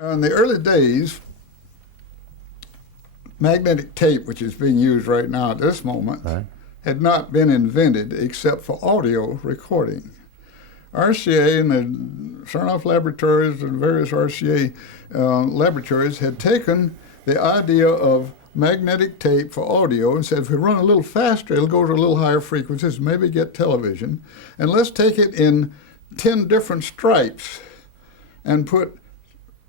In the early days, magnetic tape, which is being used right now at this moment, Right. had not been invented except for audio recording. RCA and the Sarnoff laboratories and various RCA laboratories had taken the idea of magnetic tape for audio and said, if we run a little faster, it'll go to a little higher frequencies, maybe get television, and let's take it in 10 different stripes and put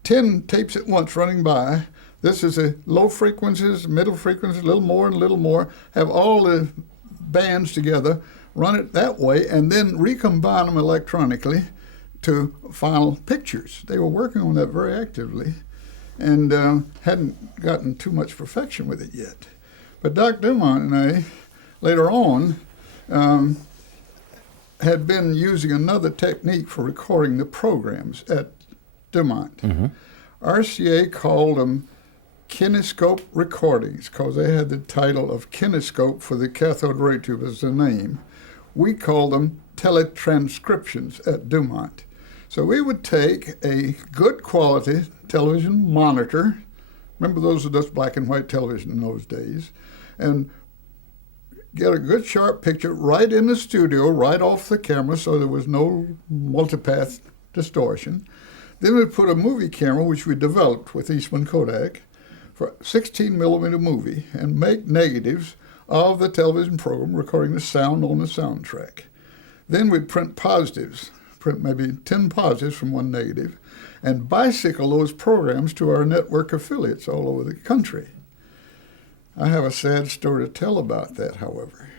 10 tapes at once running by. This is a low frequencies, middle frequencies, a little more and a little more, have all the bands together, run it that way, and then recombine them electronically to final pictures. They were working on that very actively and hadn't gotten too much perfection with it yet. But Doc Dumont and I, later on, had been using another technique for recording the programs at Dumont. Mm-hmm. RCA called them Kinescope recordings because they had the title of Kinescope for the cathode ray tube as the name. We called them teletranscriptions at Dumont. So we would take a good quality television monitor, remember those were just black and white television in those days, and get a good sharp picture right in the studio, right off the camera, so there was no multipath distortion. Then we'd put a movie camera, which we developed with Eastman Kodak, for 16 millimeter movie and make negatives of the television program recording the sound on the soundtrack. Then we'd print positives, print maybe 10 positives from one negative, and bicycle those programs to our network affiliates all over the country. I have a sad story to tell about that, however.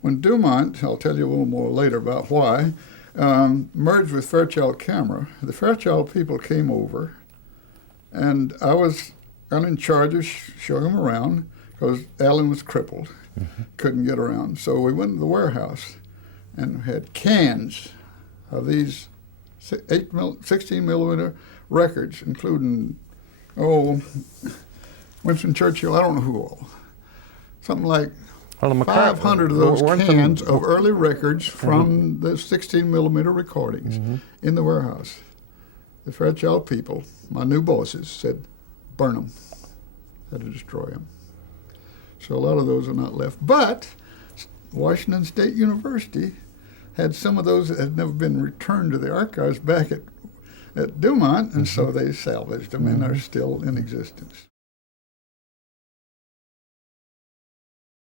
When Dumont, I'll tell you a little more later about why, merged with Fairchild Camera, the Fairchild people came over, and I was in charge of showing them around because Alan was crippled, couldn't get around. So we went to the warehouse and had cans of these 16 millimeter records, including, Winston Churchill, I don't know who all. Something like 500 of those cans of early records from the 16 millimeter recordings in the warehouse. The Fairchild people, my new bosses, said, burn them. Had to destroy them. So a lot of those are not left. But Washington State University had some of those that had never been returned to the archives back at Dumont, and so they salvaged them, and they're still in existence.